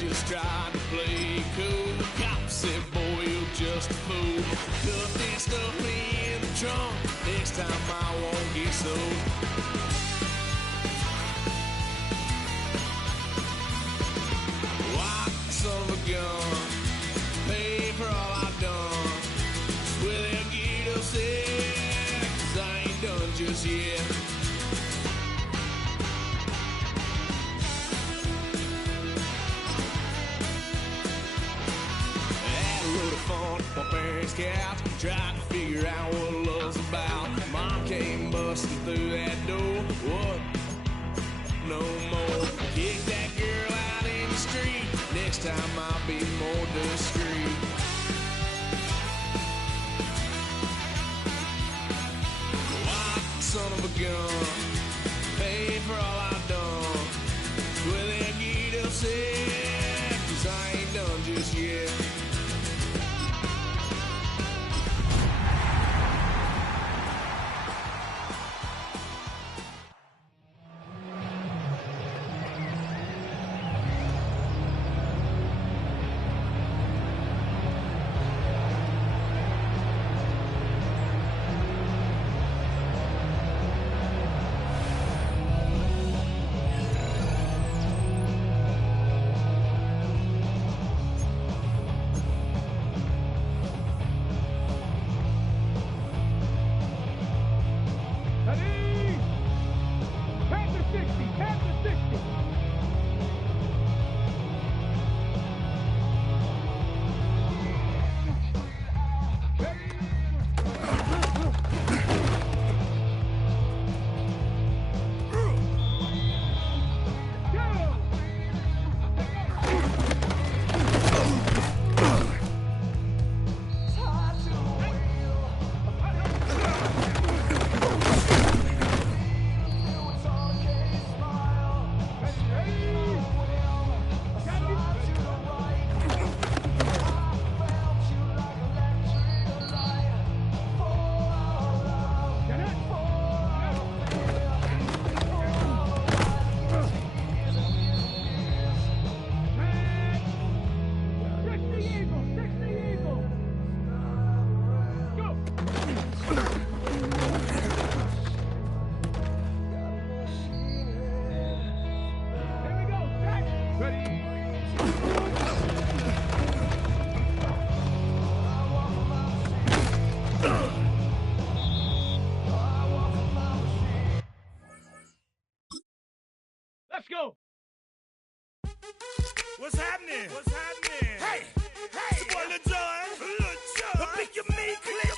just tried to play cool. Cops said, boy, you're just a fool. Cuffed and stuffed me in the trunk. Next time I won't get so. White son of a gun, pay for all I've done. Well, they'll get upset, 'cause I ain't done just yet. My parents' couch, tried to figure out what love's about. Mom came busting through that door. What? No more. Kick that girl out in the street. Next time I'll be more discreet. White son of a gun, pay for all I've done. Well, they'll get upset, 'cause I ain't done just yet. Let's go. What's happening? What's happening? Hey, hey, it's your boy Lil Jon. The pick your me click.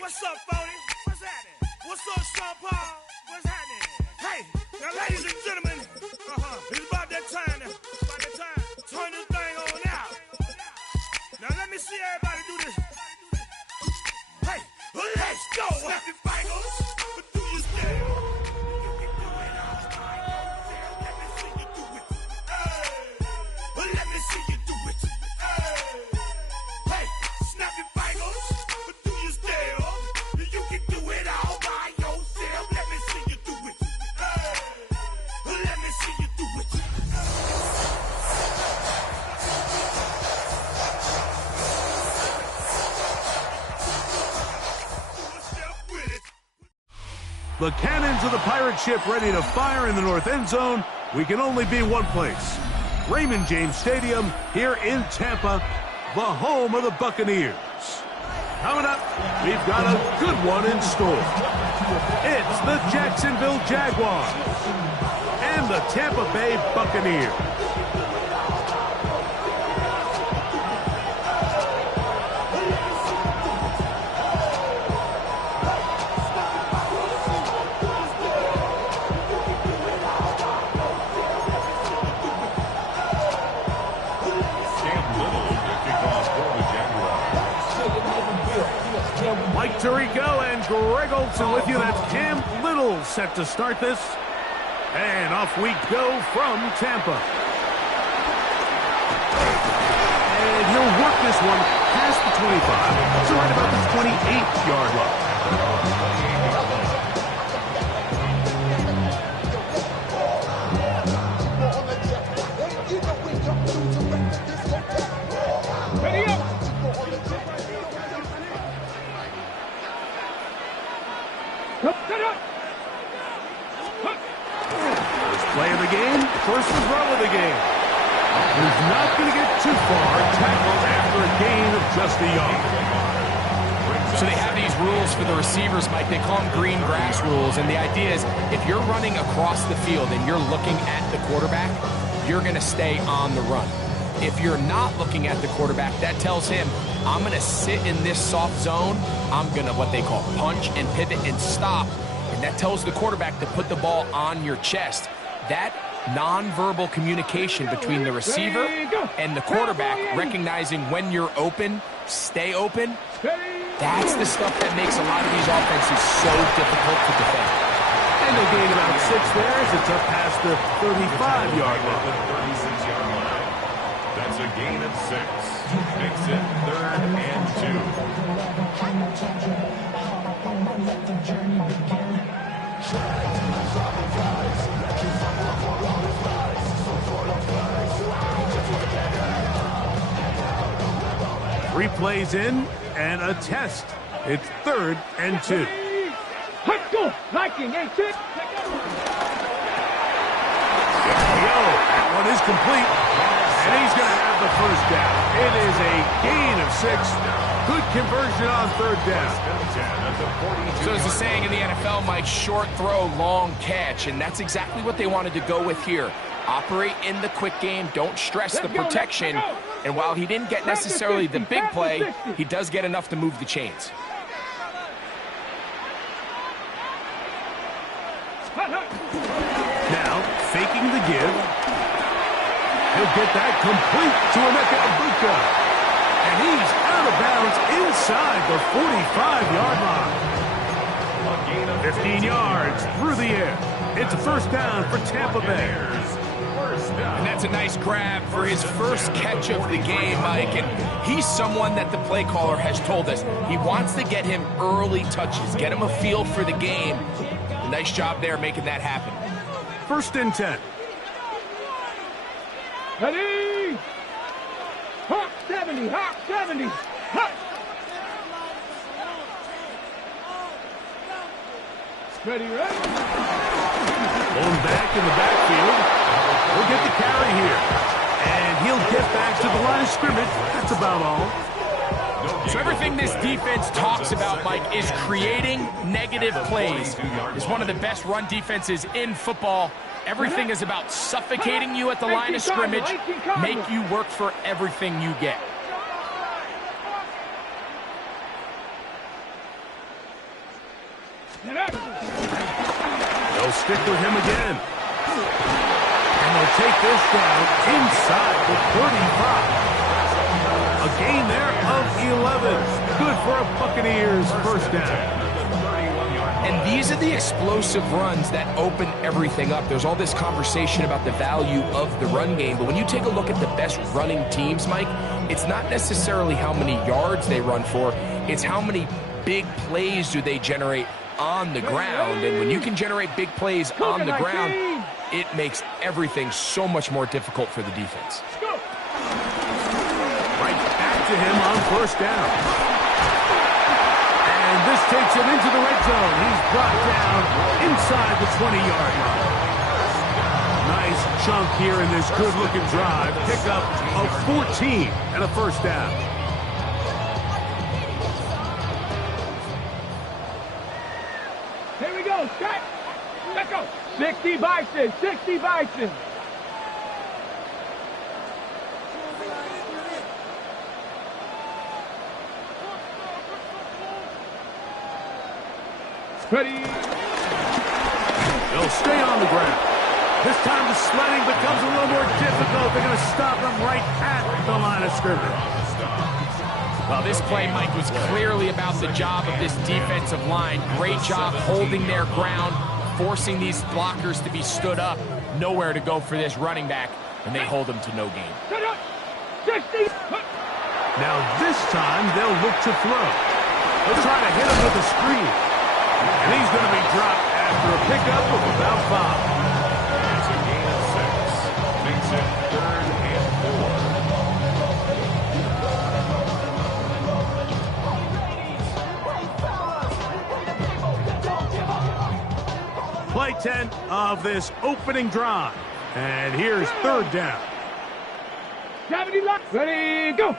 What's up, Phony? What's happening? What's up, Sean Paul? What's happening? Hey, now, ladies and gentlemen, it's about that time. Turn this thing on out. Now let me see everybody do this. Hey, let's go. Snap your fingers, but do your step. Let me see you do it. Hey, snap your fingers, but do you still? You can do it all by yourself. Let me see you do it. Let me see you do it. The cannons of the pirate ship ready to fire in the north end zone. We can only be one place. Raymond James Stadium here in Tampa, the home of the Buccaneers. Coming up, we've got a good one in store. It's the Jacksonville Jaguars and the Tampa Bay Buccaneers. Mike Tirico and Greg Olson with you. That's Cam Little set to start this. And off we go from Tampa. And he'll work this one past the 25. So right about the 28-yard line. He's not going to get too far. Tackled after a gain of just a yard. So they have these rules for the receivers, Mike. They call them green grass rules. And the idea is if you're running across the field and you're looking at the quarterback, you're going to stay on the run. If you're not looking at the quarterback, that tells him, I'm going to sit in this soft zone. I'm going to what they call punch and pivot and stop. And that tells the quarterback to put the ball on your chest. That nonverbal communication between the receiver and the quarterback, recognizing when you're open, stay open, that's the stuff that makes a lot of these offenses so difficult to defend. And they gain about 6 there as it's up past the 35-yard line. That's a gain of 6. Makes it 3rd and 2. 3 plays in and a test. It's 3rd and 2. That one is complete. And he's going to have the first down. It is a gain of 6. Good conversion on 3rd down. So as the saying in the NFL, Mike, short throw, long catch. And that's exactly what they wanted to go with here. Operate in the quick game. Don't stress the protection. And while he didn't get necessarily the big play, he does get enough to move the chains. Now, faking the give. He'll get that complete to Emeka Egbuka. And he's out of bounds inside the 45-yard line. 15 yards through the air. It's a first down for Tampa Bay. And that's a nice grab for his first catch of the game, Mike. And he's someone that the play caller has told us he wants to get him early touches, get him a feel for the game. Nice job there making that happen. 1st and 10. Ready? Hawk 70, Hawk 70. Hawk. Ready, ready. Going back in the backfield. He'll get the carry here. And he'll get back to the line of scrimmage. That's about all. So everything this defense talks about, Mike, is creating negative plays. It's one of the best run defenses in football. Everything is about suffocating you at the line of scrimmage, make you work for everything you get. They'll stick with him again. And they'll take this down inside the 35. A gain there of 11. Good for a Buccaneers first down. And these are the explosive runs that open everything up. There's all this conversation about the value of the run game, but when you take a look at the best running teams, Mike, it's not necessarily how many yards they run for, it's how many big plays do they generate on the ground. And when you can generate big plays on the ground, it makes everything so much more difficult for the defense. Right back to him on first down. And this takes him into the red zone. He's brought down inside the 20-yard line. Nice chunk here in this good-looking drive. Pickup of 14 and a first down. Here we go, Scott. Let's go. 60 Bison, 60 Bison. Ready. They'll stay on the ground. This time the sledding becomes a little more difficult. They're going to stop him right at the line of scrimmage. Well, this play, Mike, was clearly about the job of this defensive line. Great job holding their ground, forcing these blockers to be stood up. Nowhere to go for this running back, and they hold him to no gain. Now this time they'll look to throw. They'll try to hit him with a screen. And he's going to be dropped after a pickup of about 5. That's a gain of 6. Makes it 3rd and 4. Play 10 of this opening drive. And here's 3rd down. 70 left. Ready, go.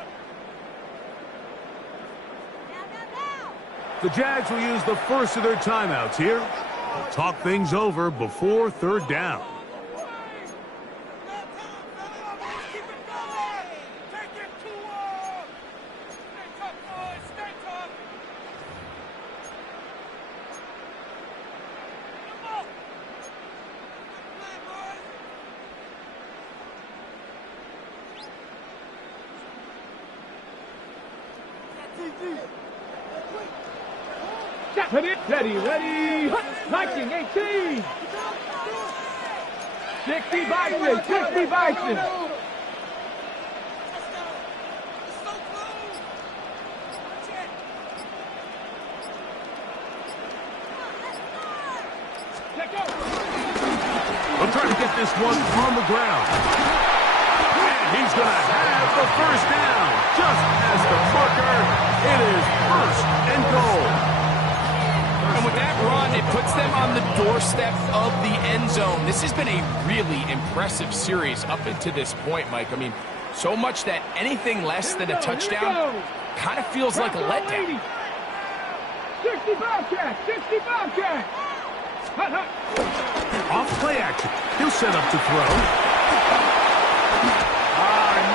The Jags will use the first of their timeouts here. They'll talk things over before third down. Ready, 1918. 60 Bison, 60 Bison. We'll try to get this one on the ground. And he's going to have the first down. Just as the marker, it is first and goal. And with that run, it puts them on the doorstep of the end zone. This has been a really impressive series up until this point, Mike. I mean, so much that anything less than a touchdown kind of feels like a letdown. 60 Bobcat, 60 Bobcat. Off play action. He'll set up to throw.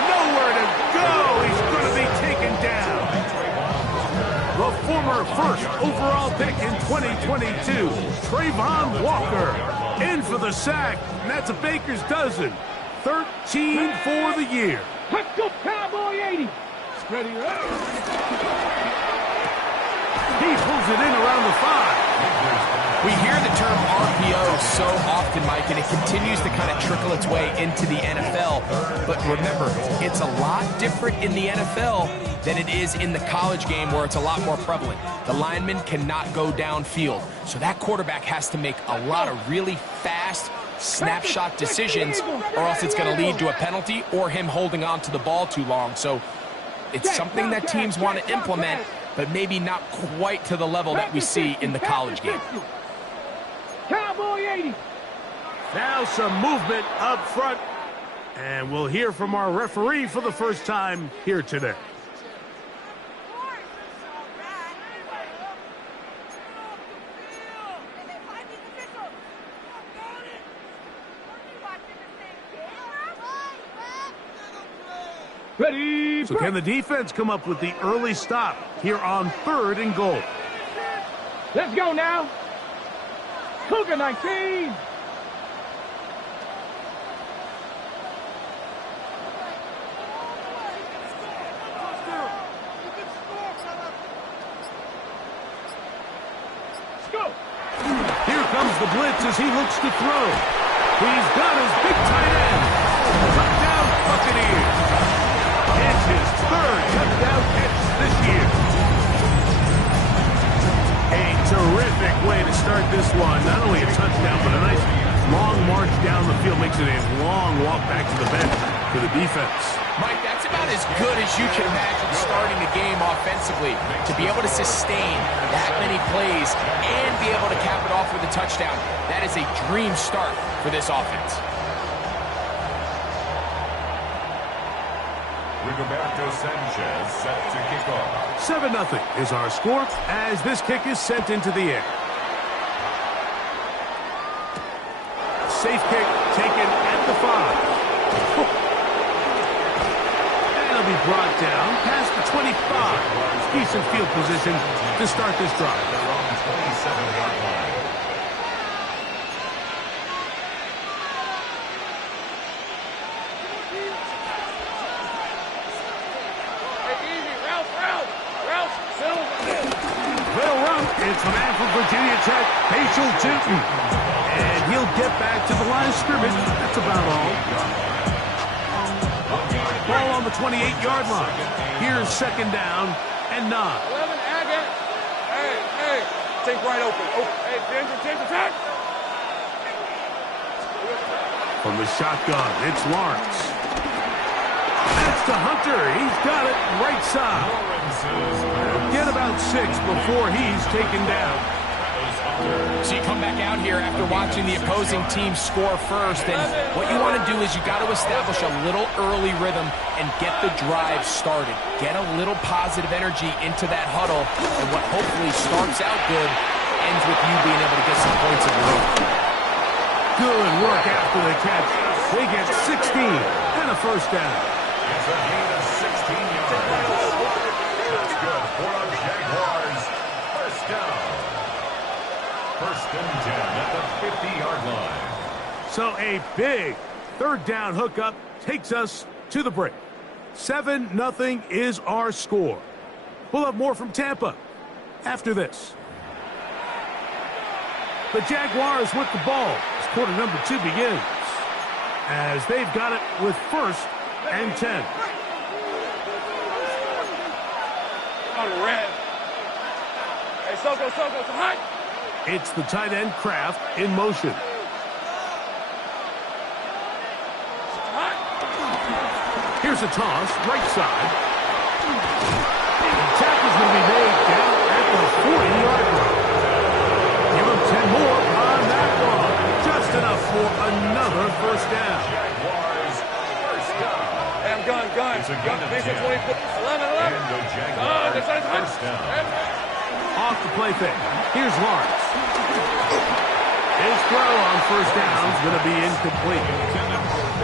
Nowhere to go. He's going to be taken down. The former first overall pick in 2022, Trayvon Walker, in for the sack, and that's a baker's dozen. 13 for the year. Let's go, Cowboy 80. Ready, ready. He pulls it in around the 5. We hear the term RPO so often, Mike, and it continues to kind of trickle its way into the NFL. But remember, it's a lot different in the NFL than it is in the college game where it's a lot more prevalent. The lineman cannot go downfield. So that quarterback has to make a lot of really fast snapshot decisions, or else it's going to lead to a penalty or him holding on to the ball too long. So it's something that teams want to implement, but maybe not quite to the level that we see in the college game. Cowboy 80. Now some movement up front, and we'll hear from our referee for the first time here today. Ready. So can the defense come up with the early stop here on 3rd and goal? Let's go now. Cougar 19. Let's go. Here comes the blitz as he looks to throw. He's got his big tight end. Touchdown Buccaneers. It's his 3rd touchdown catch this year. A terrific way to start this one. Not only a touchdown, but a nice long march down the field. Makes it a long walk back to the bench for the defense. Mike, that's about as good as you can imagine starting a game offensively. To be able to sustain that many plays and be able to cap it off with a touchdown, that is a dream start for this offense. Rigoberto Sanchez set to kick off. 7-0 is our score as this kick is sent into the air. Safe kick taken at the 5. That'll be brought down past the 25. Decent field position to start this drive. They're on the 27-yard line. They'll run. It's the man from Virginia Tech, Rachel Tinton. And he'll get back to the line of scrimmage. That's about all. Ball on the 28-yard line. Here's 2nd down and 9. 11, Agate. Hey, take right open. Oh, hey, attention, attack. From the shotgun, it's Lawrence. That's to Hunter. He's got it right side. Get about 6 before he's taken down. So you come back out here after watching the opposing team score first, and what you want to do is you got to establish a little early rhythm and get the drive started. Get a little positive energy into that huddle, and what hopefully starts out good ends with you being able to get some points of your own. Good work after the catch. They get 16 and a first down. It's a gain of 16 yards. That's good for our Jaguars. First down. First and 10 at the 50-yard line. So a big third down hookup takes us to the break. 7-0 is our score. We'll have more from Tampa after this. The Jaguars with the ball as quarter number 2 begins, as they've got it with first and 10. On the red. Hey, Soko, hot. It's the tight end Kraft in motion. Here's a toss, right side. The tackle's going to be made down at the 40-yard line. Give him 10 more on that one. Just enough for another first down. Jaguars, first down. Hey, I'm gone. It's a gain of 10. 11. And the Jaguars, first down. Off the play fake. Here's Lawrence. His throw on first down is going to be incomplete.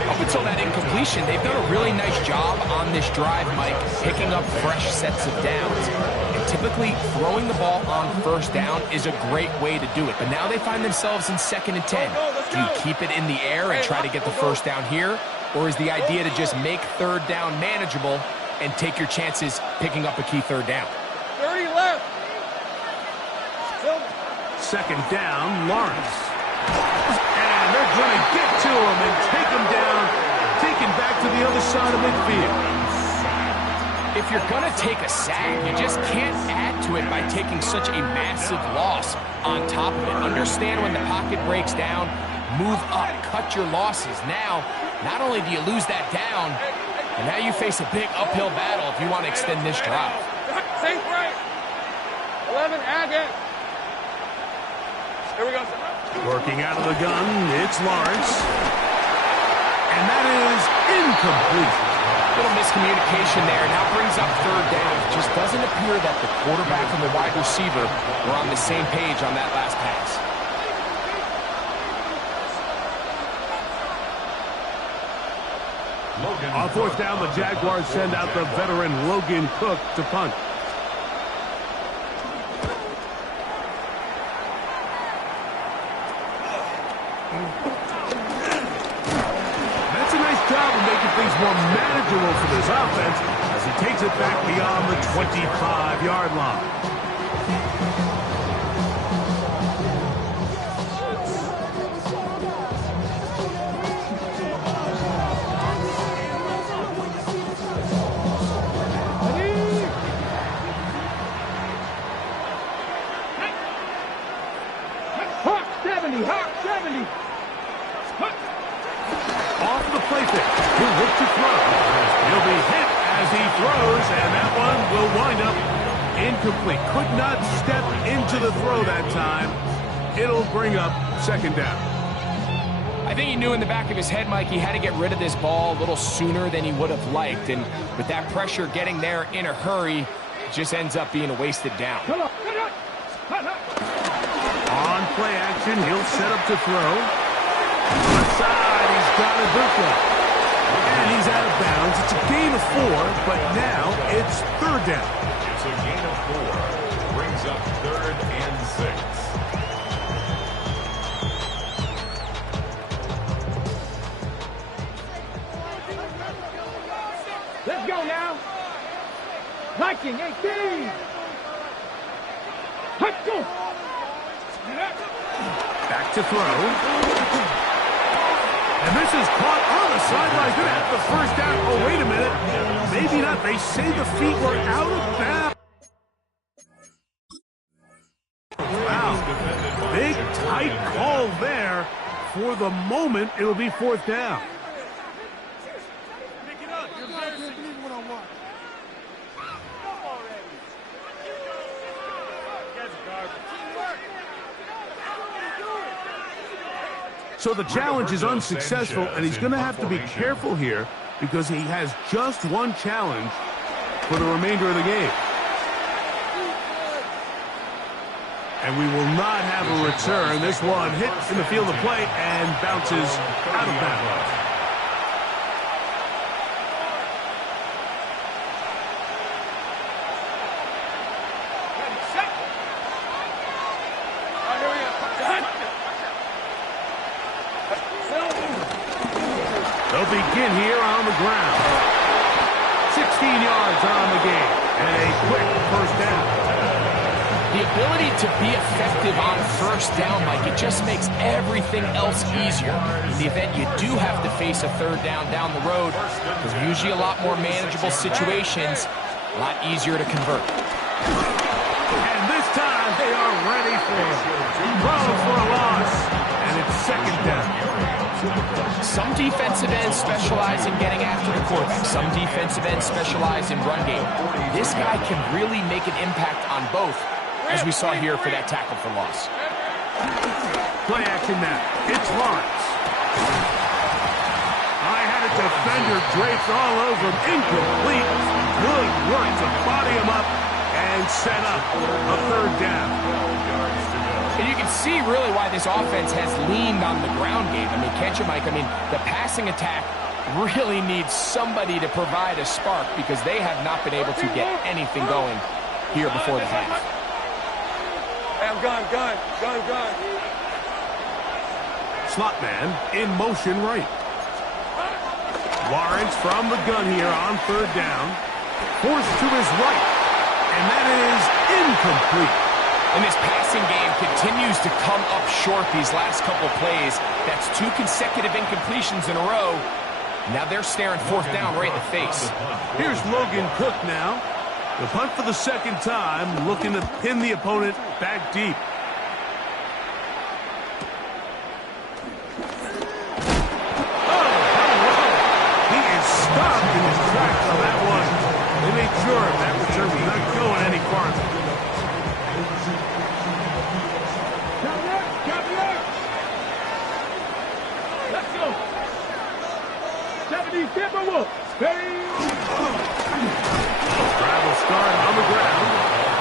Up until that incompletion, they've done a really nice job on this drive, Mike, picking up fresh sets of downs. And typically, throwing the ball on first down is a great way to do it. But now they find themselves in 2nd and 10. Do you keep it in the air and try to get the first down here? Or is the idea to just make third down manageable and take your chances picking up a key third down? 30 left. Second down, Lawrence. And they're going to get to him and take him down, take him back to the other side of midfield. If you're going to take a sack, you just can't add to it by taking such a massive loss on top of it. Understand when the pocket breaks down, move up, cut your losses. Now, not only do you lose that down, but now you face a big uphill battle if you want to extend this drive. Safe right. 11, add it. Here we go. Working out of the gun, it's Lawrence. And that is incomplete. Little miscommunication there. Now brings up third down. It just doesn't appear that the quarterback and the wide receiver were on the same page on that last pass. On fourth down, the Jaguars send out the veteran Logan Cook to punt. That's a nice job of making things more manageable for this offense as he takes it back beyond the 25-yard line. Hawk 70. Off the play pick. He'll look to throw. He'll be hit as he throws, and that one will wind up incomplete. Could not step into the throw that time. It'll bring up second down. I think he knew in the back of his head, Mike, he had to get rid of this ball a little sooner than he would have liked. And with that pressure getting there in a hurry, it just ends up being a wasted down. On play action, he'll set up to throw. Left side, he's got Ibuka. And he's out of bounds. It's a gain of 4, but now it's third down. It's a gain of 4. Brings up 3rd and 6. Let's go now. Viking 18. Let's go. Back to throw. And this is caught on the sideline. Going to have the first down. Oh, wait a minute. Maybe not. They say the feet were out of bounds. Wow. Big, tight call there. For the moment, it'll be fourth down. Pick it up. You're embarrassing. So the challenge is unsuccessful, and he's going to have to be careful here because he has just one challenge for the remainder of the game. And we will not have a return. This one hits in the field of play and bounces out of bounds. They'll begin here on the ground. 16 yards on the game and a quick first down. The ability to be effective on first down, Mike, it just makes everything else easier. In the event you do have to face a third down the road, there's usually a lot more manageable situations, a lot easier to convert. And this time they are ready for it. Throw for a loss, and it's second down. Some defensive ends specialize in getting after the quarterback. Some defensive ends specialize in run game. This guy can really make an impact on both, as we saw here for that tackle for loss. Play action now. It's Lawrence. I had a defender draped all over him. Incomplete. Good work to body him up and set up a third down. And you can see really why this offense has leaned on the ground game. I mean, can't you, Mike? I mean, the passing attack really needs somebody to provide a spark because they have not been able to get anything going here before the half. I'm gone. Slot man in motion right. Lawrence from the gun here on third down. Forced to his right. And that is incomplete. And this passing game continues to come up short these last couple plays. That's 2 consecutive incompletions in a row. Now they're staring fourth down right in the face. Here's Logan Cook now. The punt for the second time, looking to pin the opponent back deep. Oh, he is stopped in his tracks on that one. They made sure that return was not going any farther. Let's go. 70 Timberwolves. Travel start on the ground,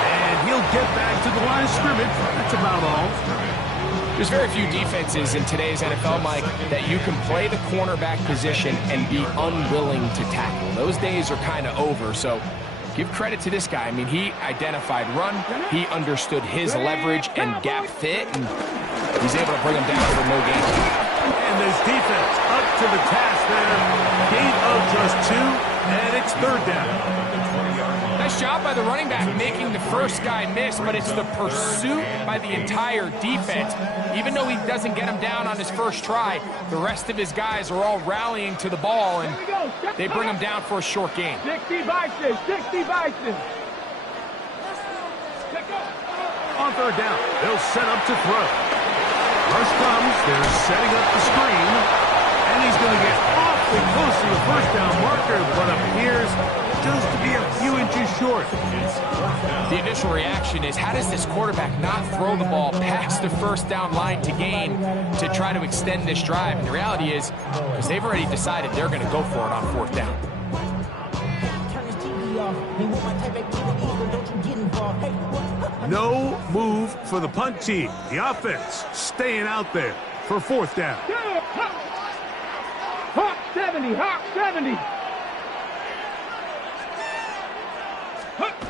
and he'll get back to the line of scrimmage. That's about all. There's very few defenses in today's NFL, Mike, that you can play the cornerback position and be unwilling to tackle. Those days are kind of over, so give credit to this guy. I mean, he identified run, he understood his leverage and gap fit, and he's able to bring him down for no gain. And this defense up to the task there. Gain of just 2, and it's third down. Nice job by the running back making the first guy miss, but it's the pursuit by the entire defense. Even though he doesn't get him down on his first try, the rest of his guys are all rallying to the ball, and they bring him down for a short gain. 60 Bison. On third down, they'll set up to throw. Rush comes, they're setting up the screen, and he's going to get awfully close to the first down marker, but appears just to be a few inches short. The initial reaction is, how does this quarterback not throw the ball past the first down line to gain to try to extend this drive? And the reality is, because they've already decided they're going to go for it on fourth down. No move for the punt team. The offense staying out there for fourth down. Hawk 70.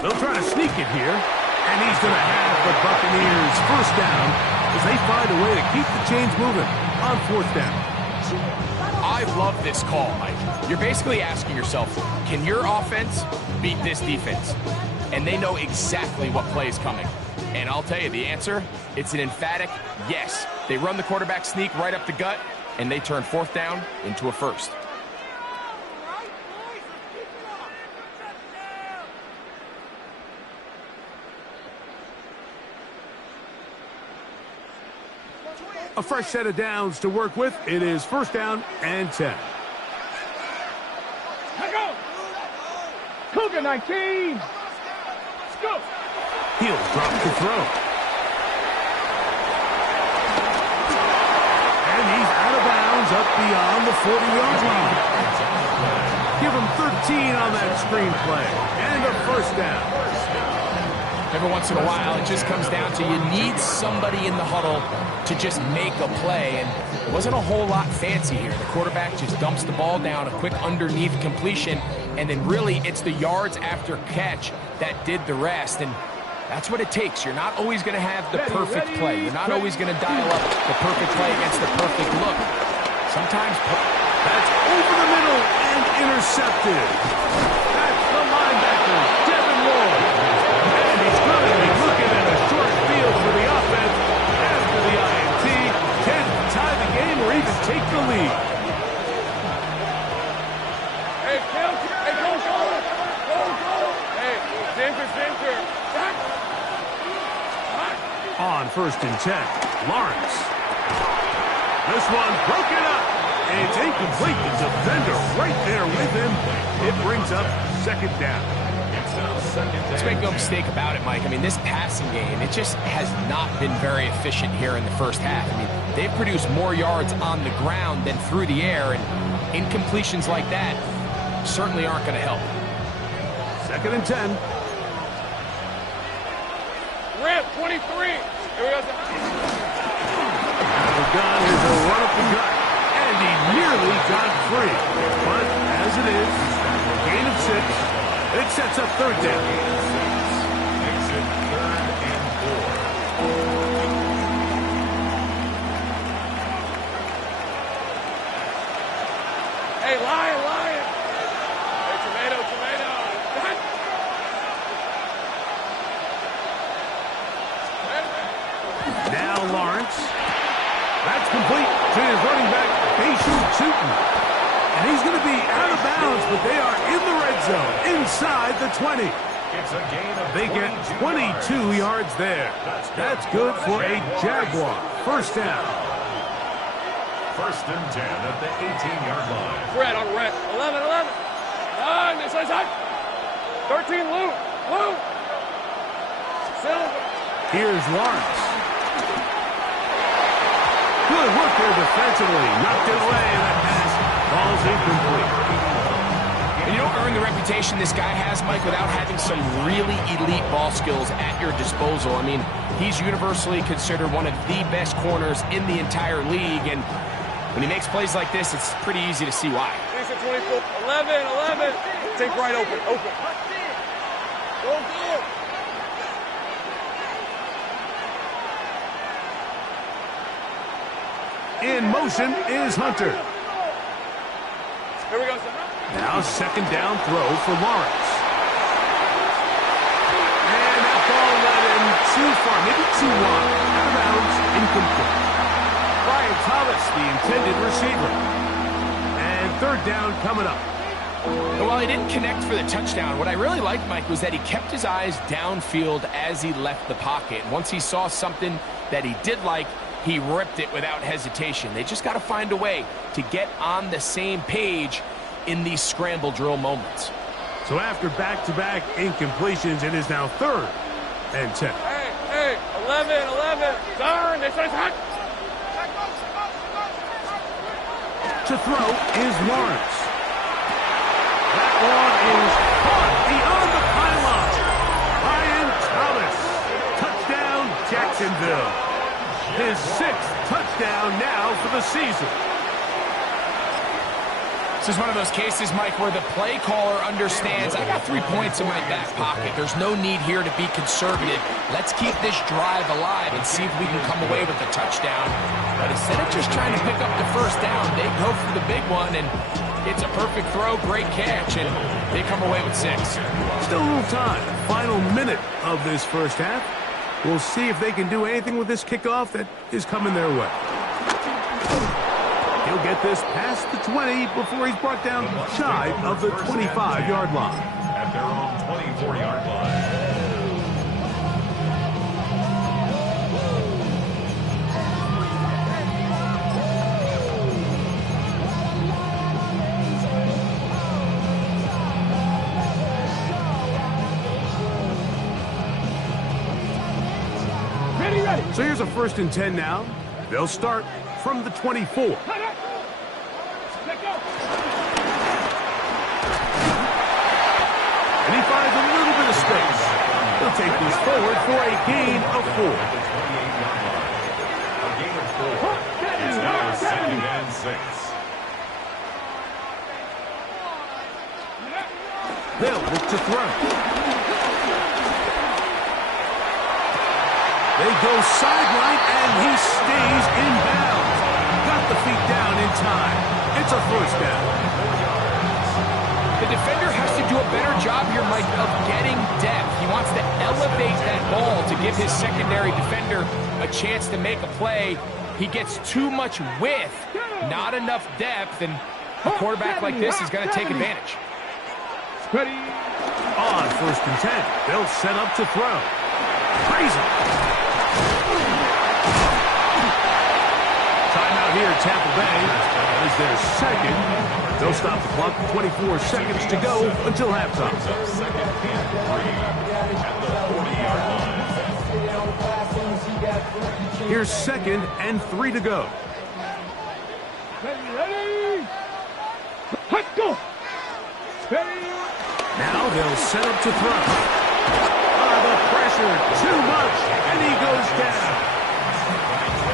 They'll try to sneak it here, and he's going to have the Buccaneers first down as they find a way to keep the chains moving on fourth down. I love this call, Mike. You're basically asking yourself, can your offense beat this defense? And they know exactly what play is coming. And I'll tell you the answer, it's an emphatic yes. They run the quarterback sneak right up the gut, and they turn fourth down into a first. A fresh set of downs to work with. It is first down and 10. Let's go. Cougar 19. Let's go. He'll drop to throw. And he's out up beyond the 40-yard line. Give him 13 on that screenplay. And a first down. Every once in a while, it just comes down to you need somebody in the huddle to just make a play, and it wasn't a whole lot fancy here. The quarterback just dumps the ball down, a quick underneath completion, and then really it's the yards after catch that did the rest, and that's what it takes. You're not always going to have the perfect play. You're not always going to dial up the perfect play against the perfect look. Sometimes that's over the middle and intercepted. That's the linebacker, Devin Lloyd. And he's going to be looking at a short field for the offense after the INT. Can tie the game or even take the lead. Hey, go. Hey, Zinker. On 1st and 10, Lawrence. This one broken up. It's incomplete. The defender right there with him. It brings up 2nd down. Let's make no mistake about it, Mike. I mean, this passing game, it just has not been very efficient here in the first half. I mean, they've produced more yards on the ground than through the air, and incompletions like that certainly aren't going to help. 2nd and 10. Rip, 23. Here we go. The gun is a run up the gut, and he nearly got free. But as it is, gain of 6, it sets up 3rd down. Exit 3rd and 4. Hey, Lion. Hey, tomato. Now Lawrence. That's complete to his running back, Tootin. And he's going to be out of bounds, but they are in the red zone, inside the 20. It's a gain of They get 22 yards there. That's good for a Jaguar. 1st down. 1st and 10 at the 18-yard line. Red on red. 11. This one's hot. 13, Lou. Silver. Here's Lawrence. Good work there defensively. Knocked it away, and that pass falls incomplete. And you don't earn the reputation this guy has, Mike, without having some really elite ball skills at your disposal. I mean, he's universally considered one of the best corners in the entire league, and when he makes plays like this, it's pretty easy to see why. 24. 11. Take right open. Go. In motion is Hunter. Here we go, sir. Now 2nd down throw for Lawrence. And that ball led him too far, maybe too wide. Out of bounds, incomplete. Brian Thomas, the intended receiver. And 3rd down coming up. But while he didn't connect for the touchdown, what I really liked, Mike, was that he kept his eyes downfield as he left the pocket. Once he saw something that he did like, he ripped it without hesitation. They just got to find a way to get on the same page in these scramble drill moments. So after back-to-back incompletions, it is now 3rd and 10. Hey, 11. Darn, this one's hot. To throw is Lawrence. That one is caught beyond the pylon. Brian Thomas. Touchdown, Jacksonville. His 6th touchdown now for the season. This is one of those cases, Mike, where the play caller understands, I got 3 points in my back pocket. There's no need here to be conservative. Let's keep this drive alive and see if we can come away with a touchdown. But instead of just trying to pick up the 1st down, they go for the big one, and it's a perfect throw, great catch, and they come away with 6. Still a little time. Final minute of this first half. We'll see if they can do anything with this kickoff that is coming their way. He'll get this past the 20 before he's brought down shy of the 25-yard line. At their own 24-yard line. So here's a 1st and 10 now. They'll start from the 24. safeties forward for a gain of 4. At the 28-yard line. A gain of 4. It's now 2nd and 6. They'll look to throw. They go sideline, and he stays in bounds. Got the feet down in time. It's a first down. The defender has to do a better job here, Mike, of getting depth. He wants to elevate that ball to give his secondary defender a chance to make a play. He gets too much width, not enough depth, and a quarterback like this is going to take advantage. Ready. On 1st and 10, they'll set up to throw. Crazy. Timeout here at Tampa Bay is their second. They'll stop the clock. 24 seconds to go until halftime. It's up 2nd and 3 at the 40-yard line. Here's 2nd and 3 to go. Ready. Let's go. Ready. Now they'll set up to throw. The pressure, too much, and he goes down.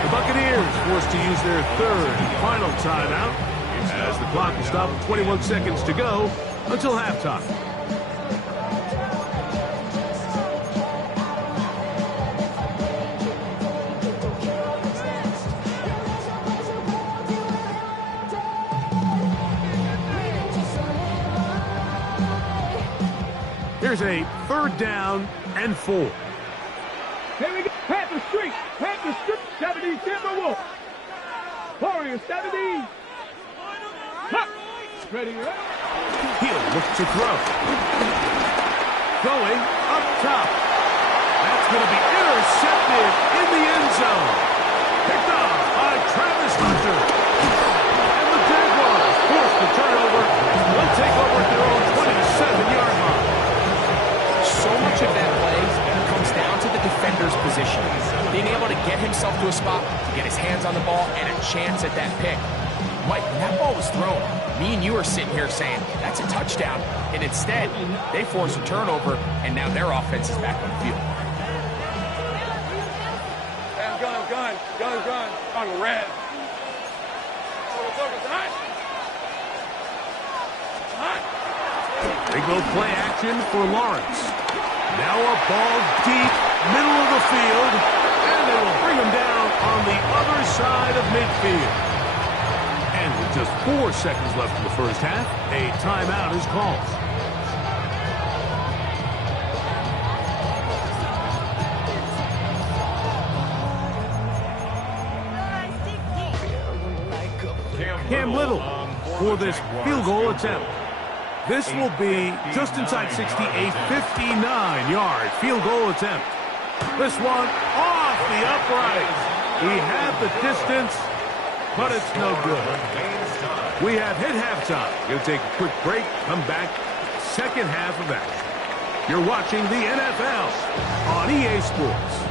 The Buccaneers forced to use their 3rd and final timeout as the clock will stop with 21 seconds to go until halftime. Here's a 3rd down and 4. Here we go. Panther Street. 70 Timberwolves. Warriors 70. Huh. Ready. He'll look to throw. Going up top. That's going to be intercepted in the end zone. Picked off by Travis Hunter. And the Jaguars force the turnover. They'll take over at their own 27-yard line. So much of that play comes down to the defender's position. Being able to get himself to a spot, to get his hands on the ball, and a chance at that pick. Mike, when that ball was thrown, me and you are sitting here saying, that's a touchdown. And instead, they force a turnover, and now their offense is back on the field. Gun. On red. They go play action for Lawrence. Now a ball deep, middle of the field, and they will bring him down on the other side of midfield. And with just 4 seconds left in the first half, a timeout is called. Cam Little for this field goal attempt. This will be just inside 60, a 59-yard field goal attempt. This one off the upright. He had the distance, but it's no good. We have hit halftime. Going to take a quick break, come back, second half of action. You're watching the NFL on EA Sports.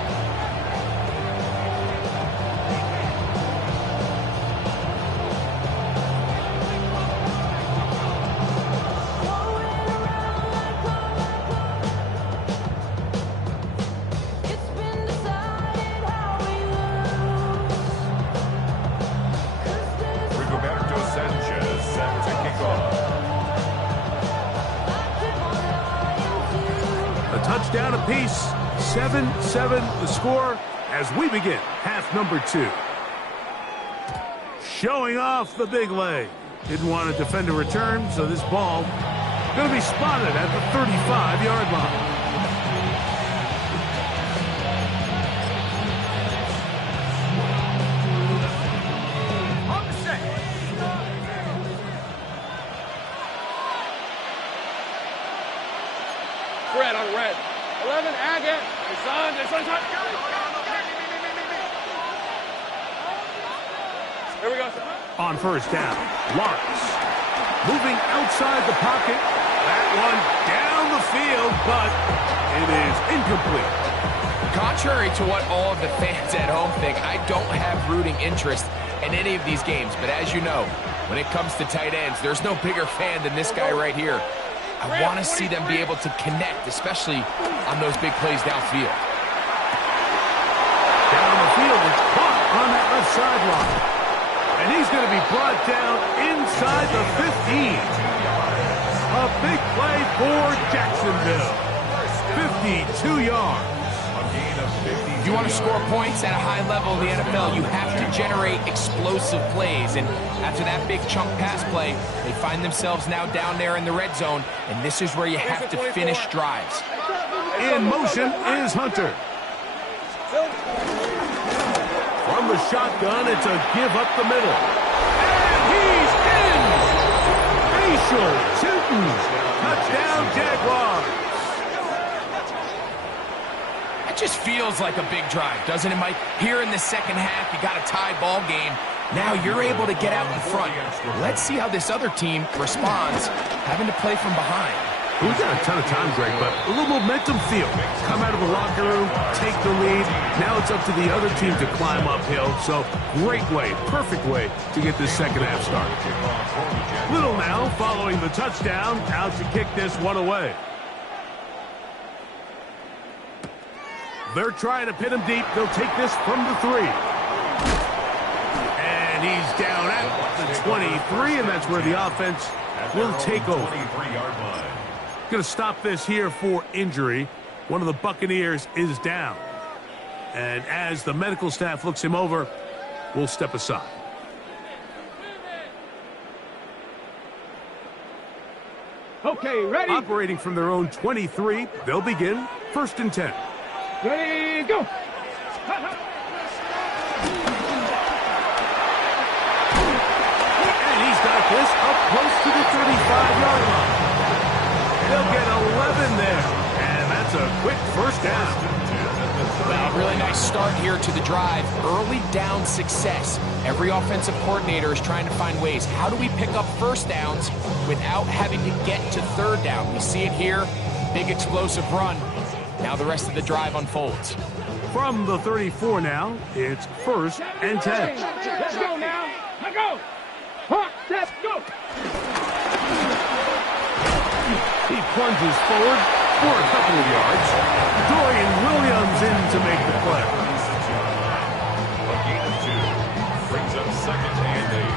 Touchdown apiece, 7-7 the score as we begin half number 2. Showing off the big leg. Didn't want to defend a return, so this ball going to be spotted at the 35-yard line. Red on red. 11, Agate. It's on. Here we go, son. On first down, Lawrence moving outside the pocket. That one down the field, but it is incomplete. Contrary to what all of the fans at home think, I don't have rooting interest in any of these games. But as you know, when it comes to tight ends, there's no bigger fan than this guy right here. I I want to see them be able to connect, especially on those big plays downfield. Down the field, it's caught on that left sideline. And he's going to be brought down inside the 15. A big play for Jacksonville. 52 yards. If you want to score points at a high level in the NFL, you have to generate explosive plays. And after that big chunk pass play, they find themselves now down there in the red zone. And this is where you have to finish drives. In motion is Hunter. From the shotgun, it's a give up the middle. And he's in! Facial Titans. Touchdown, Jaguars. It just feels like a big drive, doesn't it, Mike? Here in the second half, you got a tie ball game. Now you're able to get out in front. Let's see how this other team responds, having to play from behind. We've got a ton of time, Greg, but a little momentum feel. Come out of the locker room, take the lead. Now it's up to the other team to climb uphill. So great way, perfect way to get this second half started. Little now following the touchdown, out to kick this one away. They're trying to pin him deep. They'll take this from the 3. And he's down at the 23, and that's where the offense will take over. Going to stop this here for injury. One of the Buccaneers is down. And as the medical staff looks him over, we'll step aside. Okay, ready? Operating from their own 23, they'll begin 1st and 10. Ready, go! And he's got this up close to the 35-yard line. They'll get 11 there. And that's a quick first down. Well, really nice start here to the drive. Early down success. Every offensive coordinator is trying to find ways. How do we pick up first downs without having to get to third down? We see it here. Big explosive run. Now the rest of the drive unfolds. From the 34 now, it's 1st and 10. Let's go now. Let's go. Hawk, let's go. He plunges forward for a couple of yards. Dorian Williams in to make the play. A gain of 2 brings up 2nd and 8.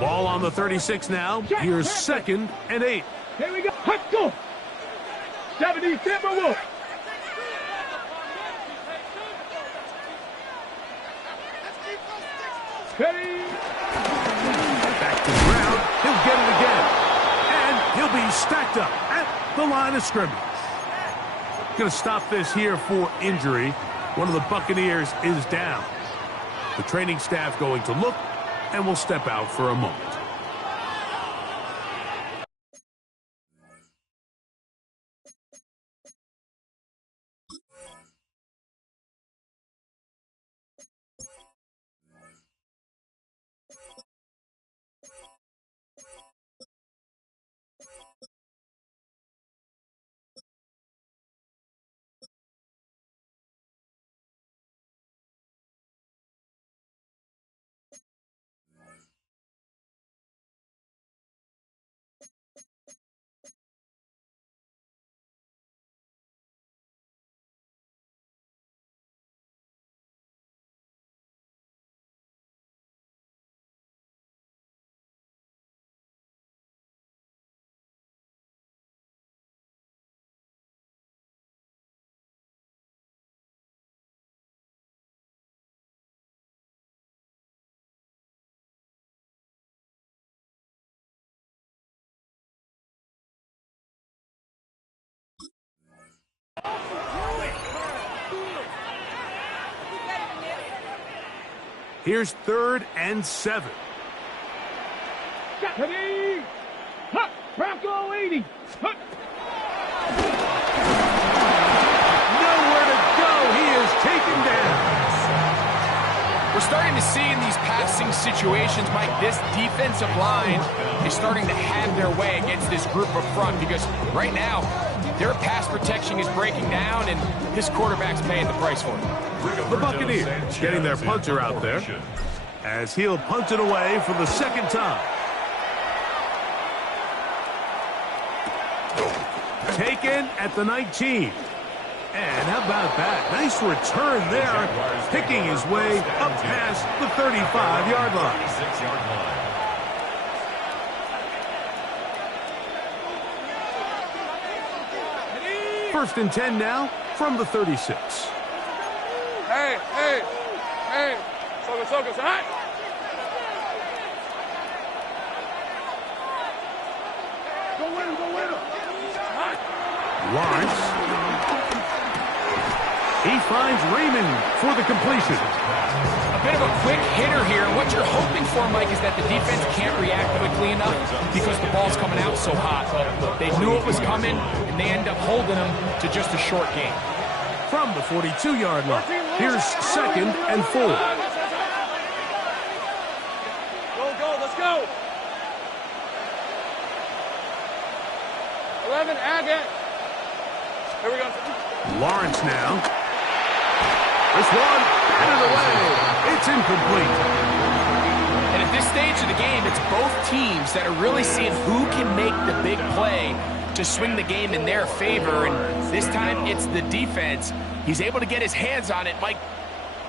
Ball on the 36 now. Here's 2nd and 8. Here we go. Let's go. 70 Timberwolves. Ready? Back to the ground. He'll get it again. And he'll be stacked up at the line of scrimmage. Going to stop this here for injury. One of the Buccaneers is down. The training staff going to look, and we'll step out for a moment. Here's 3rd and 7. Ready? Hut, Bronco 80. Hut. Nowhere to go. He is taken down. we're starting to see in these passing situations, Mike, this defensive line is starting to have their way against this group up front because right now, their pass protection is breaking down, and this quarterback's paying the price for it. The Buccaneers getting their punter out there as he'll punt it away for the second time. Taken at the 19. And how about that? Nice return there, picking his way up past the 35-yard line. 36-yard line. First and 10 now from the 36. Hey, hey, hey. Focus, hot. Go win him. Hot. Lawrence. He finds Raymond for the completion. A bit of a quick hitter here. What you're hoping for, Mike, is that the defense can't react quickly enough because the ball's coming out so hot. They knew it was coming, and they end up holding them to just a short game. From the 42-yard line, here's second and 4. Go, let's go. 11, Agate. Here we go. Lawrence now. This one headed away. It's incomplete. And at this stage of the game, it's both teams that are really seeing who can make the big play to swing the game in their favor. And this time, it's the defense. He's able to get his hands on it. Mike,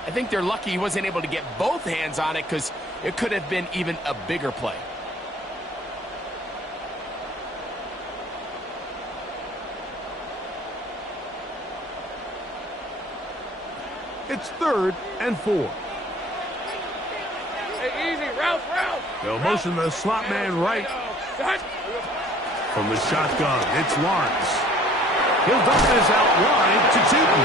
I think they're lucky he wasn't able to get both hands on it because it could have been even a bigger play. It's third and 4. Hey, easy, Ralph. They'll motion the slot man right. From the shotgun, it's Lawrence. He'll dump this out wide to Tootin.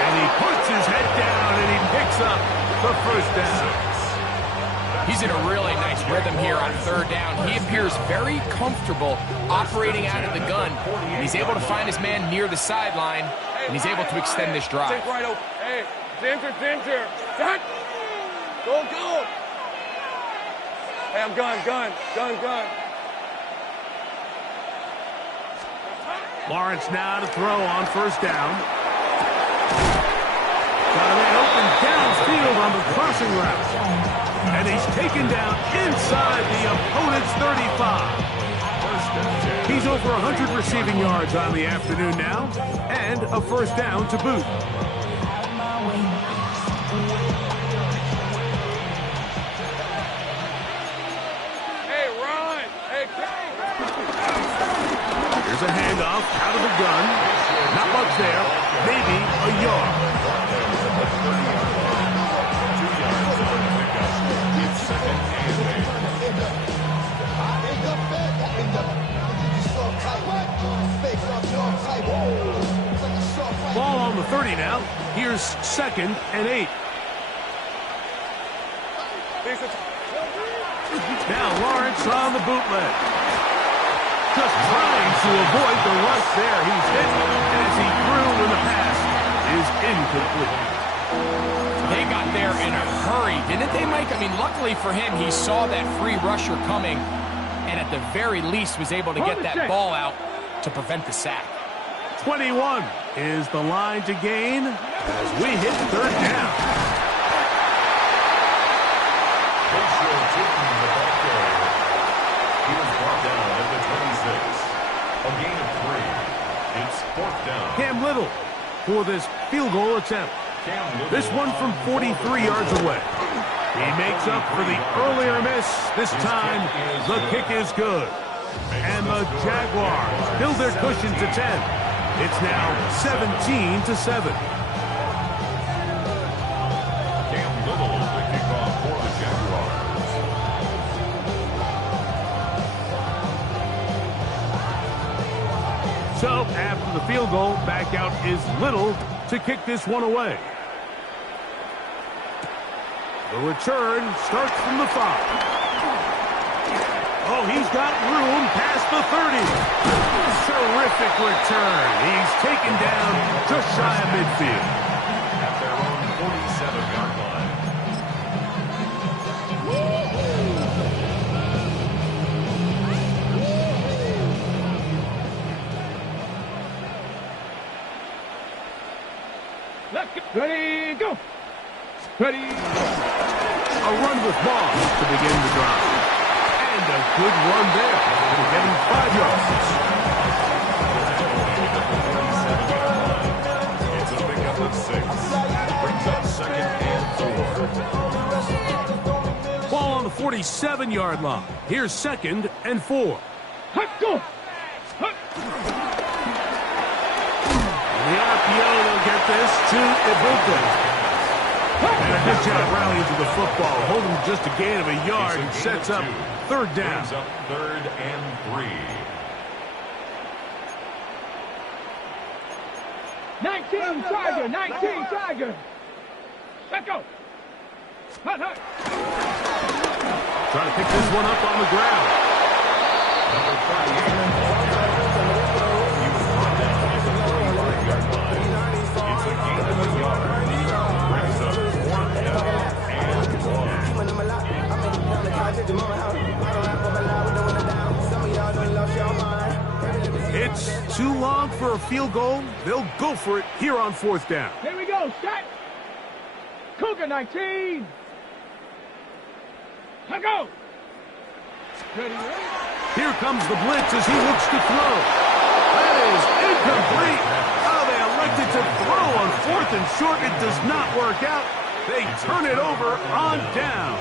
And he puts his head down and he picks up the first down. He's in a really nice rhythm here on third down. He appears very comfortable operating out of the gun. And he's able to find his man near the sideline, and he's able to extend this drive. Take right over. Hey, Ginger. Set. Go. Hey, I'm gun. Lawrence now to throw on first down. Got a man open downfield on the crossing route. And he's taken down inside the opponent's 35. He's over 100 receiving yards on the afternoon now, and a first down to boot. Here's a handoff out of the gun. Not much there. Maybe a yard. Ball on the 30 now. Here's second and 8. Now Lawrence on the bootleg. Just trying to avoid the rush there. He's hit as he threw when the pass is incomplete. They got there in a hurry, didn't they, Mike? I mean, luckily for him, he saw that free rusher coming and at the very least was able to get that ball out to prevent the sack. 21 is the line to gain as we hit third down. He was brought down at the 26. A gain of 3. It's fourth down. Cam Little for this field goal attempt. This one from 43 yards away. He makes up for the earlier miss. This time, the kick is good. And the Jaguars build their cushion to 10. It's now 17-7. Cam Little, the kickoff for the Jaguars. So, after the field goal, back out is Little to kick this one away. The return starts from the 5. Oh, he's got room past the 30. Terrific return. He's taken down just shy of midfield. At their own 47-yard line. Ready, go. Ready. A run with Moss to begin the drive. And a good run there. It'll get him 5 yards. It's a pickup of 6. Brings up 2nd and 4. Ball on the 47-yard line. Here's 2nd and 4. Go. The RPO, they'll get this to Ibuka. And a good job rallying to the football. Holding just a gain of a yard and sets up 3rd down. Brings up 3rd and 3. 19 Tiger, 19 Tiger. Let's go. Hut, hut. Trying to pick this one up on the ground. Number 48. It's a gain of a yard. Brings up 4th and 1. It's too long for a field goal. They'll go for it here on 4th down. Here we go, set. Cougar 19. Let's go. Ready, ready. Here comes the blitz as he looks to throw. That is incomplete. Oh, they elected to throw on 4th and short. It does not work out. They turn it over on down.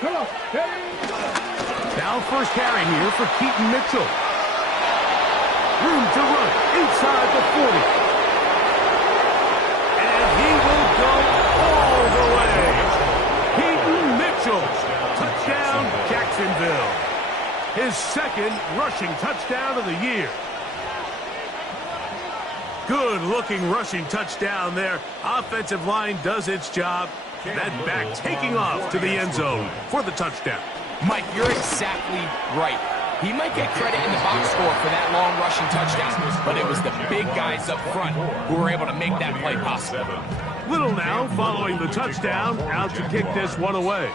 Come on, ready. Now first carry here for Keaton Mitchell. Room to run inside the 40. And he will go all the way. Keaton Mitchell. Touchdown, Jacksonville. His 2nd rushing touchdown of the year. Good-looking rushing touchdown there. Offensive line does its job. That back taking off to the end zone for the touchdown. Mike, you're exactly right. He might get credit in the box score for that long rushing touchdown, but it was the big guys up front who were able to make that play possible. Little now following the touchdown, out to kick this one away.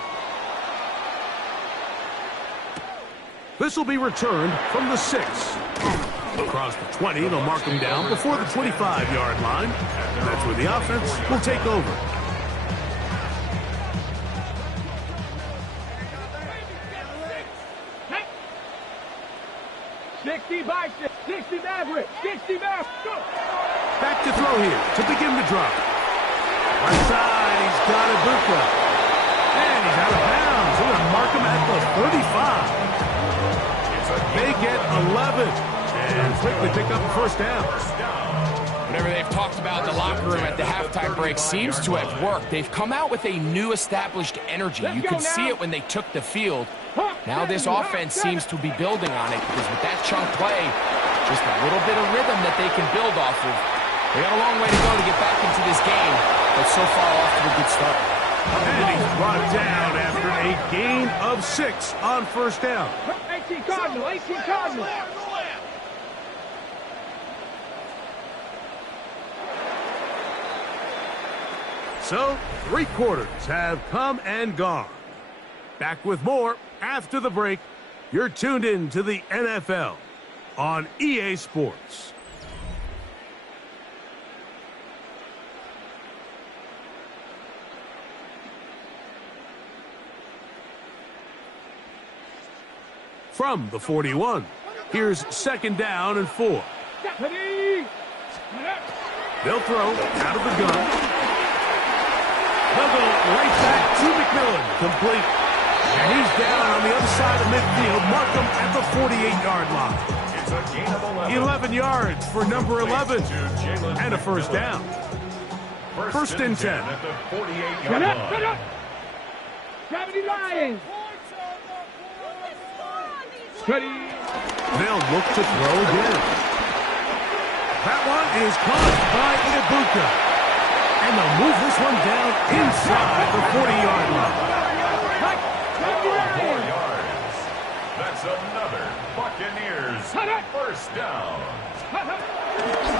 This will be returned from the 6. Across the 20, they'll mark him down before the 25-yard line. That's where the offense will take over. Hey. 60 Bison, 60 Maverick, 60 Maverick. Go. Back to throw here to begin the drive. Right side, he's got Ibuka. And he's out of bounds. They're going to mark him at the 35. They get 11 and quickly pick up a 1st down. Whatever they've talked about in the locker room at the halftime break seems to have worked. They've come out with a new established energy. You could see it when they took the field. Now this offense seems to be building on it because with that chunk play, just a little bit of rhythm that they can build off of. They got a long way to go to get back into this game, but so far off to a good start. And he's brought down after a gain of 6 on 1st down. 18 Cardinal, 18 Cardinal. So, 3 quarters have come and gone. Back with more after the break. You're tuned in to the NFL on EA Sports. From the 41, here's 2nd down and 4. They'll throw out of the gun. They'll go right back to McMillan, complete. And he's down on the other side of midfield. Mark him at the 48-yard line. It's a gain of 11 yards for number 11. And a 1st down. 1st and 10. At the 48-yard line. Gravity Lions. Ready. They'll look to throw again. That one is caught by Ibuka. And they'll move this one down inside the 40-yard line. 4 yards. That's another Buccaneers 1st down.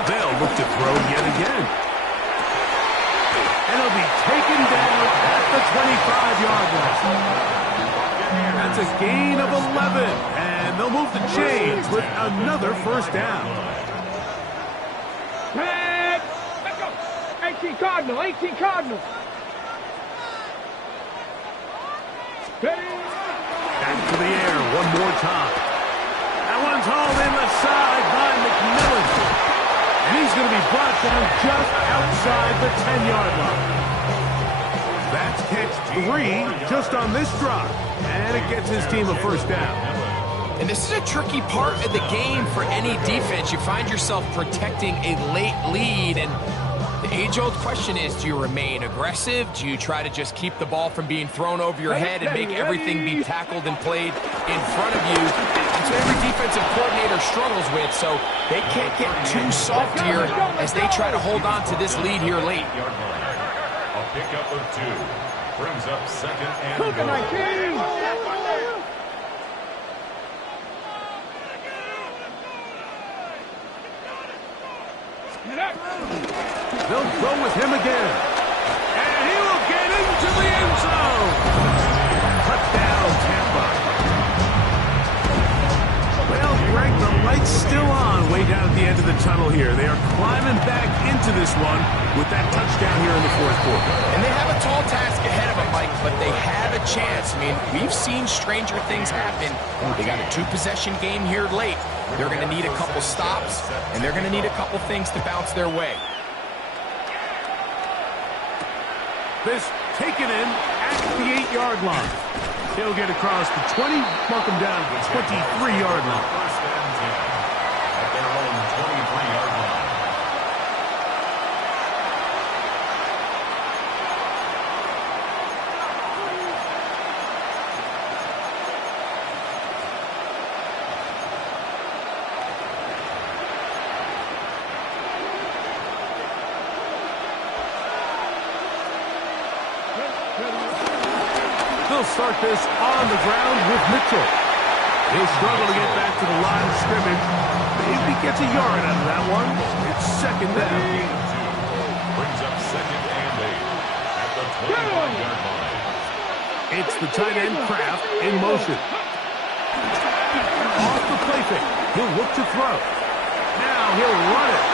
They'll look to throw yet again. And he'll be taken down at the 25-yard line. That's a gain of 11. And they'll move the chains with another 1st down. 18 Cardinal, 18 Cardinal. Ready? Back to the air one more time. That one's hauled in left side by McMillan. And he's going to be brought down just outside the 10-yard line. That's catch 3 just on this drive. And it gets his team a first down. And this is a tricky part of the game for any defense. You find yourself protecting a late lead, and the age-old question is, do you remain aggressive? Do you try to just keep the ball from being thrown over your head and make everything be tackled and played in front of you? That's what every defensive coordinator struggles with, so they can't get too soft here as they try to hold on to this lead here late. A pickup of 2 brings up second and Cougar goal. 19. They'll go with him again. And he will get into the end zone. Touchdown, Tampa. Well, Greg, the light's still on way down at the end of the tunnel here. They are climbing back into this one with that touchdown here in the fourth quarter. And they have a tall task ahead of them, Mike, but they have a chance. I mean, we've seen stranger things happen. They got a 2-possession game here late. They're going to need a couple stops, and they're going to need a couple things to bounce their way. This taken in at the 8-yard line. He'll get across the 20, mark him down at the 23-yard line. First and 10 at their own 23-yard line. They'll start this on the ground with Mitchell. He'll struggle to get back to the line of scrimmage. Maybe gets a yard out of that one. It's second down. Brings up second and 8 at the 21-yard line. It's the tight end Kraft in motion. Off the play fake. He'll look to throw. Now he'll run it.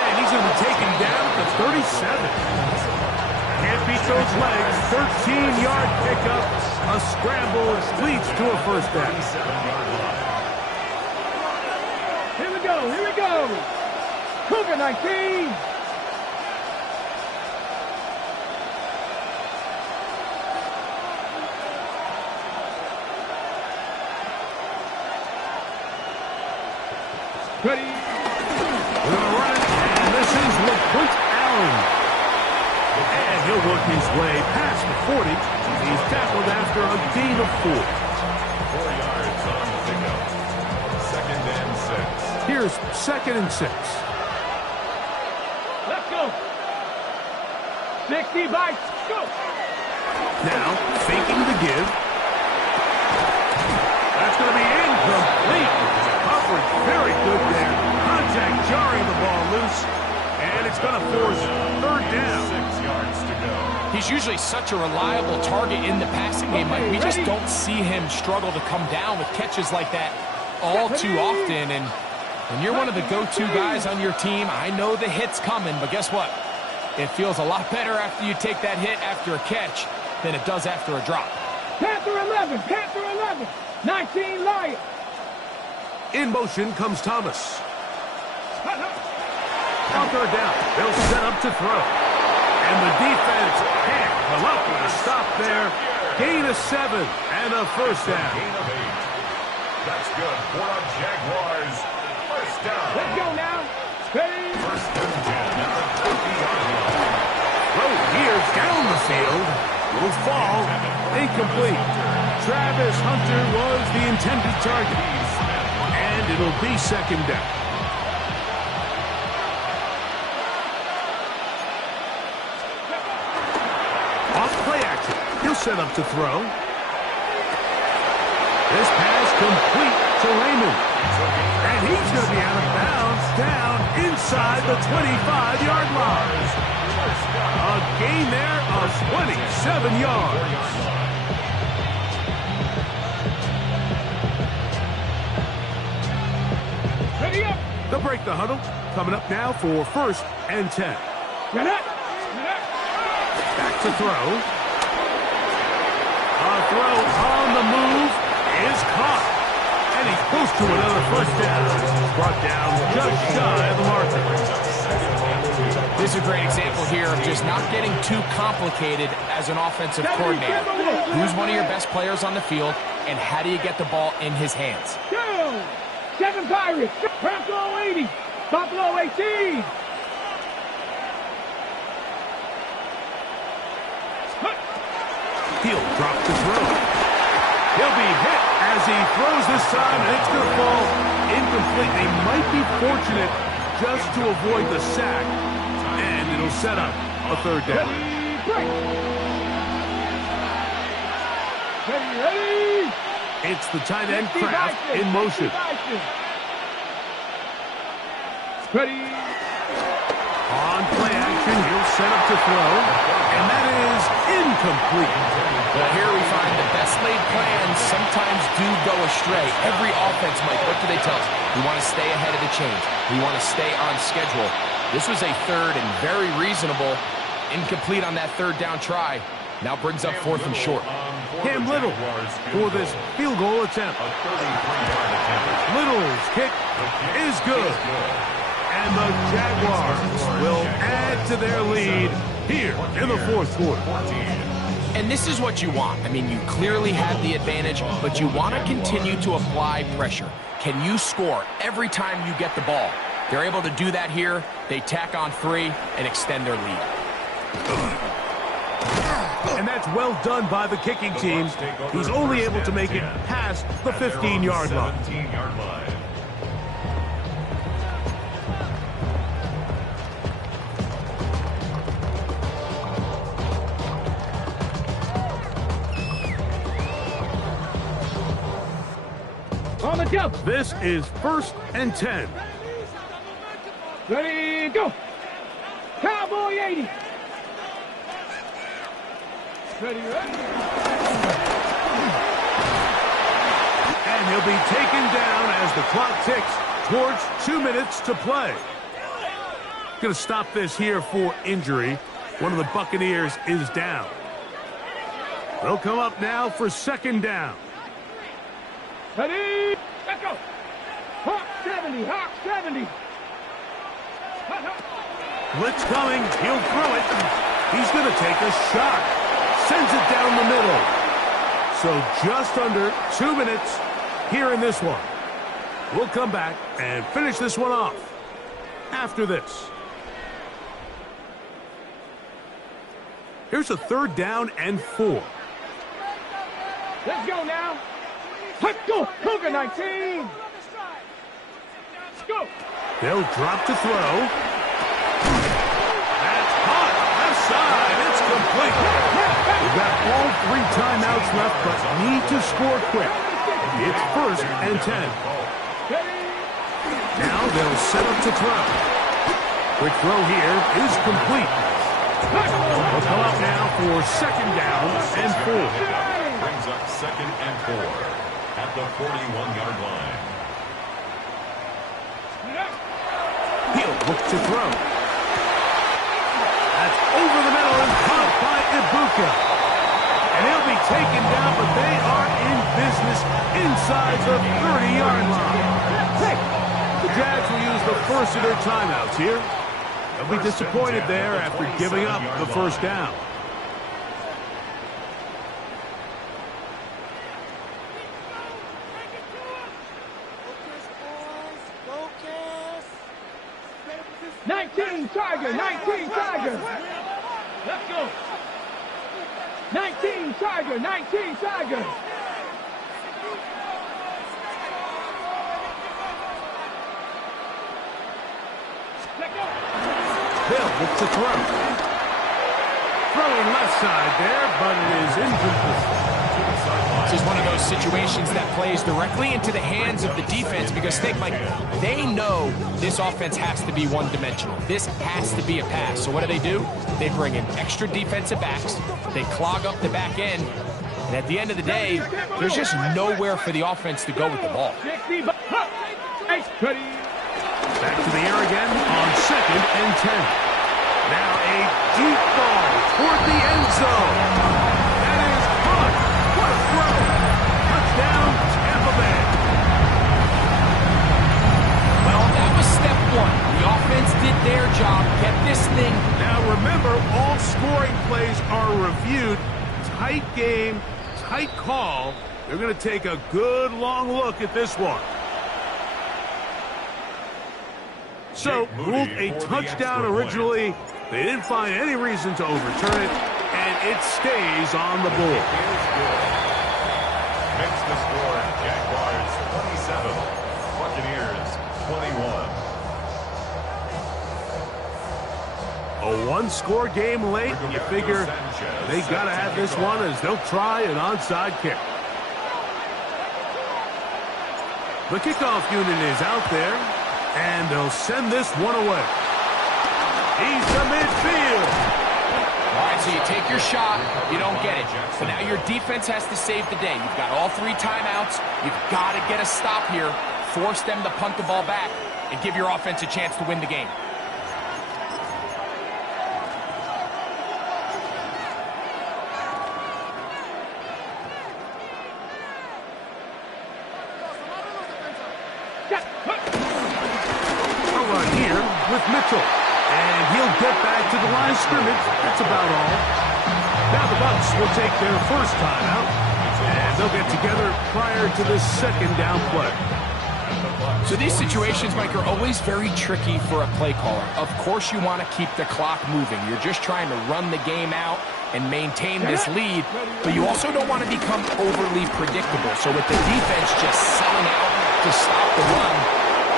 And he's going to be taken down at the 37. Can't beat those legs. 13-yard pickup. A scramble leads to a first down. 37-yard line. Here we go, here we go. Cougar 19. Ready? We're going to run it. And this is LeQuint Allen. And he'll work his way past the 40. He's tackled after a gain of 4. 4 yards on the pickup. Second and 6. Here's second and 6. Let's go. 60 by go. Now, faking the give. That's going to be incomplete. Coverage very good there. Contact jarring the ball loose. And it's going to force third down. 6 yards to go. He's usually such a reliable target in the passing game, Mike. We just don't see him struggle to come down with catches like that all too often. And when you're one of the go-to guys on your team, I know the hit's coming, but guess what? It feels a lot better after you take that hit after a catch than it does after a drop. Panther 11, Panther 11. 19 Lion. In motion comes Thomas. On third down, they'll set up to throw. And the defense can't come up with a stop there. Gain of 7 and a first down. Gain of 8. That's good for a Jaguars. First down. Let's go now. Ready? First and 10 at the 50-yard line. Throw here down the field. Will fall. Incomplete. Travis Hunter was the intended target. And it'll be second down. Off play action. He'll set up to throw. This pass complete to Raymond. And he's going to be out of bounds down inside the 25-yard line. A gain there of 27 yards. Ready up. They'll break the huddle. Coming up now for first and 10. Back to throw. A throw on the move is caught. And he's close to another first down. Brought down just shy of the marker. This is a great example here of just not getting too complicated as an offensive coordinator. Who's one of your best players on the field, and how do you get the ball in his hands? 7 Pirates, Bronco 80, Buffalo 18. He'll drop to throw. He'll be hit as he throws this time, and it's going to fall incomplete. They might be fortunate just to avoid the sack, and it'll set up a third down. Ready. It's the tight end Kraft in motion. Ready. On play action, he'll set up to throw, and that is incomplete. Well, here we find the best laid plans sometimes do go astray. Every offense, Mike, what do they tell us? We want to stay ahead of the chains. We want to stay on schedule. This was a third and very reasonable. Incomplete on that third down try. Now brings up 4th and short. Cam Little for this field goal attempt. Little's kick is good. And the Jaguars will add to their lead here in the 4th quarter. And this is what you want. I mean, you clearly have the advantage, but you want to continue to apply pressure. Can you score every time you get the ball? They're able to do that here. They tack on 3 and extend their lead. And that's well done by the kicking team. He's only able to make it past the 15-yard line. On the jump. This is 1st and 10. Ready, go. Cowboy 80. Ready. And he'll be taken down as the clock ticks towards 2 minutes to play. Going to stop this here for injury. One of the Buccaneers is down. They'll come up now for 2nd down. Ready, let's go. Hawk 70, Hawk 70. Blitz coming, he'll throw it. He's going to take a shot. Sends it down the middle. So just under 2 minutes here in this one. We'll come back and finish this one off after this. Here's a 3rd down and 4. Let's go now. Let's go, Cougar 19. Let's go. They'll drop to throw. That's hot. Left side. It's complete. We've got all 3 timeouts left, but need to score quick. It's 1st and 10. Now they'll set up to throw. Quick throw here is complete. They'll come up now for 2nd down and 4. Brings up 2nd and 4 at the 41-yard line. He'll look to throw. That's over the middle and caught by Ibuka. And he'll be taken down, but they are in business inside the 30-yard line. The Jags will use the first of their timeouts here. They'll be disappointed there after giving up the 1st down. Tiger, 19 Tiger. Let's go. 19 Tiger, 19 Tiger. Let's go. They'll look to throw. Throwing left side there, but it is incomplete. This is one of those situations that plays directly into the hands of the defense because think, like, they know this offense has to be one-dimensional. This has to be a pass. So what do? They bring in extra defensive backs. They clog up the back end. And at the end of the day, there's just nowhere for the offense to go with the ball. Back to the air again on 2nd and 10. Now a deep ball toward the end zone. That is caught. What a throw. Touchdown, Tampa Bay. Well, that was step one. The offense did their job, kept this thing. Now remember, all scoring plays are reviewed. Tight game, tight call. They're going to take a good long look at this one. So, ruled a touchdown originally. They didn't find any reason to overturn it, and it stays on the board. Makes the score, Jaguars 27, Buccaneers 21. A one-score game late, you figure they got to have this one as they'll try an onside kick. The kickoff unit is out there, and they'll send this one away. He's to midfield. All right, so you take your shot, you don't get it. So now your defense has to save the day. You've got all 3 timeouts. You've got to get a stop here, force them to punt the ball back, and give your offense a chance to win the game. A run here with Mitchell. And he'll get back to the line of scrimmage. That's about all. Now the Bucs will take their first timeout, and they'll get together prior to the second down play. So these situations, Mike, are always very tricky for a play caller. Of course you want to keep the clock moving. You're just trying to run the game out and maintain this lead, but you also don't want to become overly predictable. So with the defense just selling out to stop the run,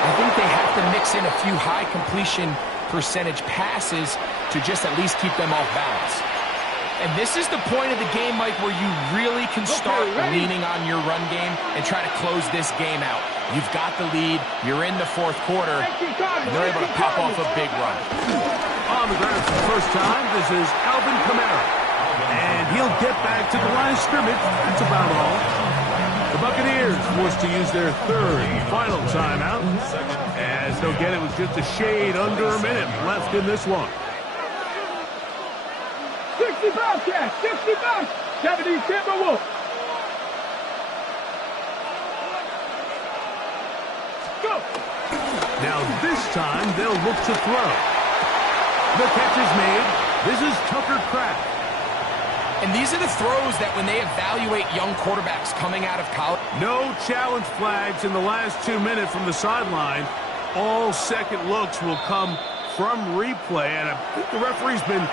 I think they have to mix in a few high completion percentage passes to just at least keep them off balance. And this is the point of the game, Mike, where you really can start leaning on your run game and try to close this game out. You've got the lead, you're in the fourth quarter, and they're able to pop off a big run. On the ground for the first time, this is Alvin Kamara. And he'll get back to the line of scrimmage. That's about all. The Buccaneers forced to use their third and final timeout, as they'll get it with just a shade under a minute left in this one. 60 Bobcats, 60 Bucks, 70 Timberwolves. Go! Now this time they'll look to throw. The catch is made. This is Tucker Kraft. And these are the throws that when they evaluate young quarterbacks coming out of college. No challenge flags in the last 2 minutes from the sideline. All second looks will come from replay, and I think the referee's been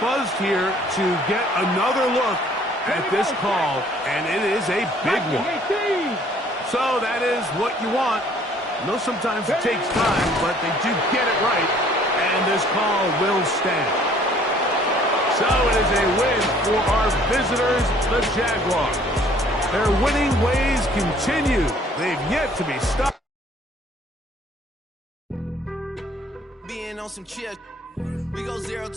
buzzed here to get another look at this call, and it is a big one. So that is what you want. I know sometimes it takes time, but they do get it right, and this call will stand. So it is a win for our visitors, the Jaguars. Their winning ways continue. They've yet to be stopped. Being on some chill, we go 0-2.